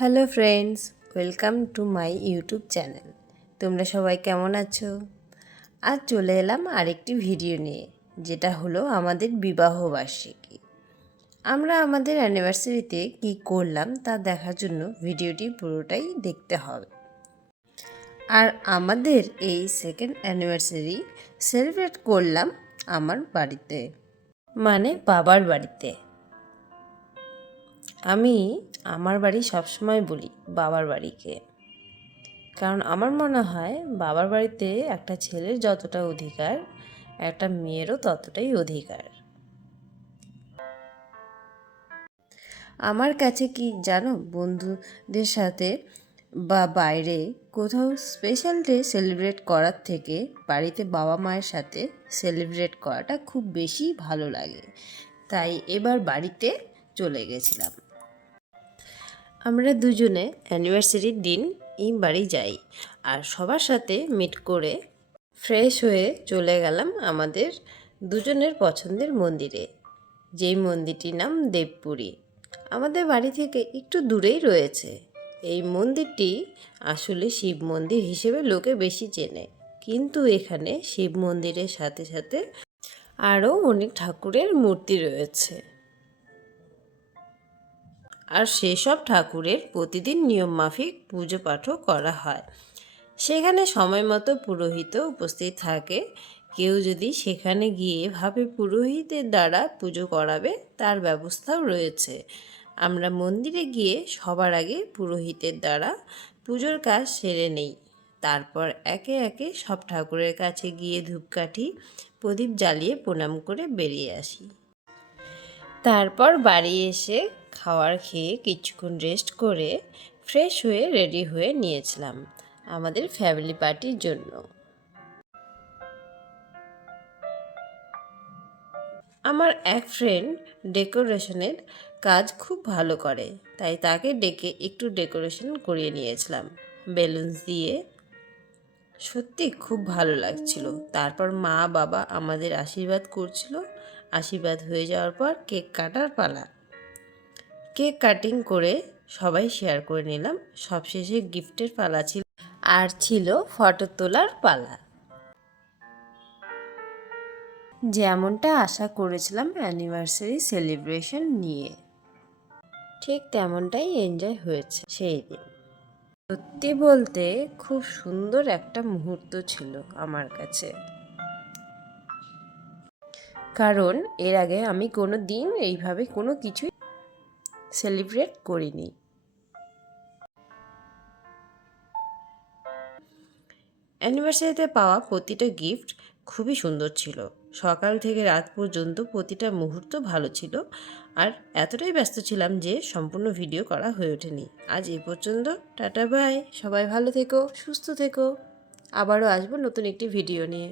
Hello friends, welcome to my YouTube channel. তোমরা সবাই কেমন আছো? আজ চলে এলাম আরেকটি ভিডিও নিয়ে, যেটা হলো আমাদের বিবাহবার্ষিকী। আমরা আমাদের অ্যানিভার্সারিতে কী করলাম তা দেখার জন্য ভিডিওটি পুরোটাই দেখতে হবে। আর আমাদের এই সেকেন্ড অ্যানিভার্সারি সেলিব্রেট করলাম আমার বাড়িতে, মানে বাবার বাড়িতে। আমি আমার বাড়ি সবসময় বলি বাবার বাড়িকে, কারণ আমার মনে হয় বাবার বাড়িতে একটা ছেলের যতটা অধিকার একটা মেয়েরও ততটাই অধিকার। আমার কাছে কি জানো, বন্ধুদের সাথে বা বাইরে কোথাও স্পেশাল ডে সেলিব্রেট করার থেকে বাড়িতে বাবা মায়ের সাথে সেলিব্রেট করাটা খুব বেশি ভালো লাগে। তাই এবার বাড়িতে চলে গেছিলাম। আমরা দুজনে অ্যানিভার্সারির দিন এই বাড়ি যাই আর সবার সাথে মিট করে ফ্রেশ হয়ে চলে গেলাম আমাদের দুজনের পছন্দের মন্দিরে, যেই মন্দিরটির নাম দেবপুরী। আমাদের বাড়ি থেকে একটু দূরেই রয়েছে। এই মন্দিরটি আসলে শিব মন্দির হিসেবে লোকে বেশি চেনে, কিন্তু এখানে শিব মন্দিরের সাথে সাথে আরও অনেক ঠাকুরের মূর্তি রয়েছে। আর সেসব ঠাকুরের প্রতিদিন নিয়মমাফিক পুজো পাঠও করা হয়। সেখানে সময় মতো পুরোহিত উপস্থিত থাকে। কেউ যদি সেখানে গিয়ে ভাবে পুরোহিতের দ্বারা পুজো করাবে, তার ব্যবস্থাও রয়েছে। আমরা মন্দিরে গিয়ে সবার আগে পুরোহিতের দ্বারা পুজোর কাজ সেরে নেই। তারপর একে একে সব ঠাকুরের কাছে গিয়ে ধূপকাঠি প্রদীপ জ্বালিয়ে প্রণাম করে বেরিয়ে আসি। তারপর বাড়ি এসে খাবার খেয়ে কিছুক্ষণ রেস্ট করে ফ্রেশ হয়ে রেডি হয়ে নিয়েছিলাম আমাদের ফ্যামিলি পার্টির জন্য। আমার এক ফ্রেন্ড ডেকোরেশনের কাজ খুব ভালো করে, তাই তাকে ডেকে একটু ডেকোরেশন করিয়ে নিয়েছিলাম বেলুনস দিয়ে। সত্যি খুব ভালো লাগছিল। তারপর মা বাবা আমাদের আশীর্বাদ করছিল। আশীর্বাদ হয়ে যাওয়ার পর কেক কাটার পালা। কেক কাটিং করে সবাই শেয়ার করে নিলাম। সবশেষে গিফটের পালা ছিল, আর ছিল ফটো তোলার পালা। যেমনটা আশা করেছিলাম অ্যানিভার্সারি সেলিব্রেশন নিয়ে, ঠিক তেমনটাই এনজয় হয়েছে সেই দিন। সত্যি বলতে খুব সুন্দর একটা মুহূর্ত ছিল আমার কাছে, কারণ এর আগে আমি কোনো দিন এইভাবে কোনো কিছুই সেলিব্রেট করিনি। অ্যানিভার্সারিতে পাওয়া প্রতিটা গিফট খুবই সুন্দর ছিল। সকাল থেকে রাত পর্যন্ত প্রতিটা মুহূর্ত ভালো ছিল। আর এতটাই ব্যস্ত ছিলাম যে সম্পূর্ণ ভিডিও করা হয়ে ওঠেনি। আজ এই পর্যন্ত। Tata bye. সবাই ভালো থেকো, সুস্থ থেকো। আবারও আসবো নতুন একটি ভিডিও নিয়ে।